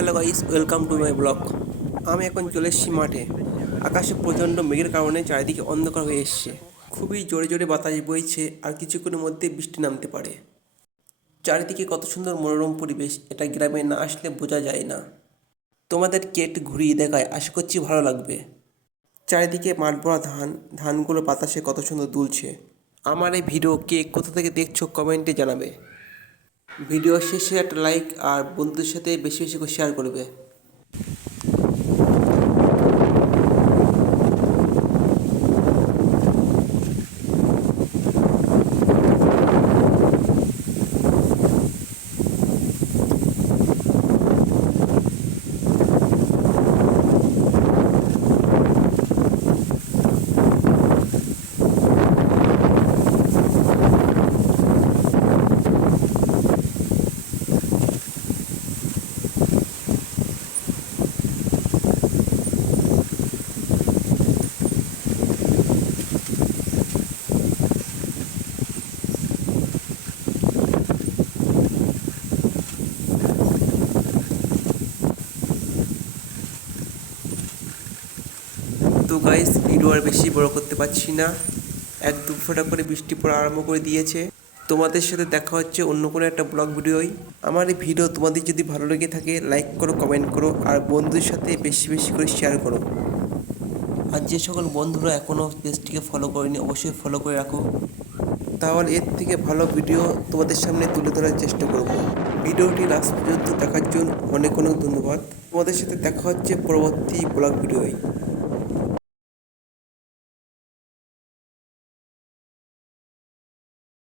Hello guys, welcome to my blog. আমি এখন চলে এসেছি মাঠে। আকাশে প্রচণ্ড মেঘের কারণে চারিদিকে অন্ধকার হয়ে এসছে। খুবই জোরে জোরে বাতাস বইছে আর কিছুক্ষণের মধ্যে বৃষ্টি নামতে পারে। চারিদিকে কত সুন্দর মনোরম পরিবেশ, এটা গ্রামে না আসলে বোঝা যায় না। তোমাদের কেট ঘুরিয়ে দেখায়, আশা করছি ভালো লাগবে। চারিদিকে মাঠ ভরা ধান, ধানগুলো বাতাসে কত সুন্দর দুলছে। আমার এই ভিডিও কে কোথা থেকে দেখছো কমেন্টে জানাবে। ভিডিও শেষে একটা লাইক আর বন্ধুদের সাথে বেশি বেশি করে শেয়ার করবে। তো গাইস, ভিডিও আর বেশি বড় করতে পারছি না। এক দু ফোঁটা করে বৃষ্টি পড়া আরম্ভ করে দিয়েছে। তোমাদের সাথে দেখা হচ্ছে অন্য কোনো একটা ব্লগ ভিডিওই। আমার এই ভিডিও তোমাদের যদি ভালো লেগে থাকে, লাইক করো, কমেন্ট করো আর বন্ধুদের সাথে বেশি বেশি করে শেয়ার করো। আর যে সকল বন্ধুরা এখনও পেজটিকে ফলো করেনি, অবশ্যই ফলো করে রাখো। তাহলে এর থেকে ভালো ভিডিও তোমাদের সামনে তুলে ধরার চেষ্টা করব। ভিডিওটি লাস্ট পর্যন্ত দেখার জন্য অনেক অনেক ধন্যবাদ। তোমাদের সাথে দেখা হচ্ছে পরবর্তী ব্লগ ভিডিওয়।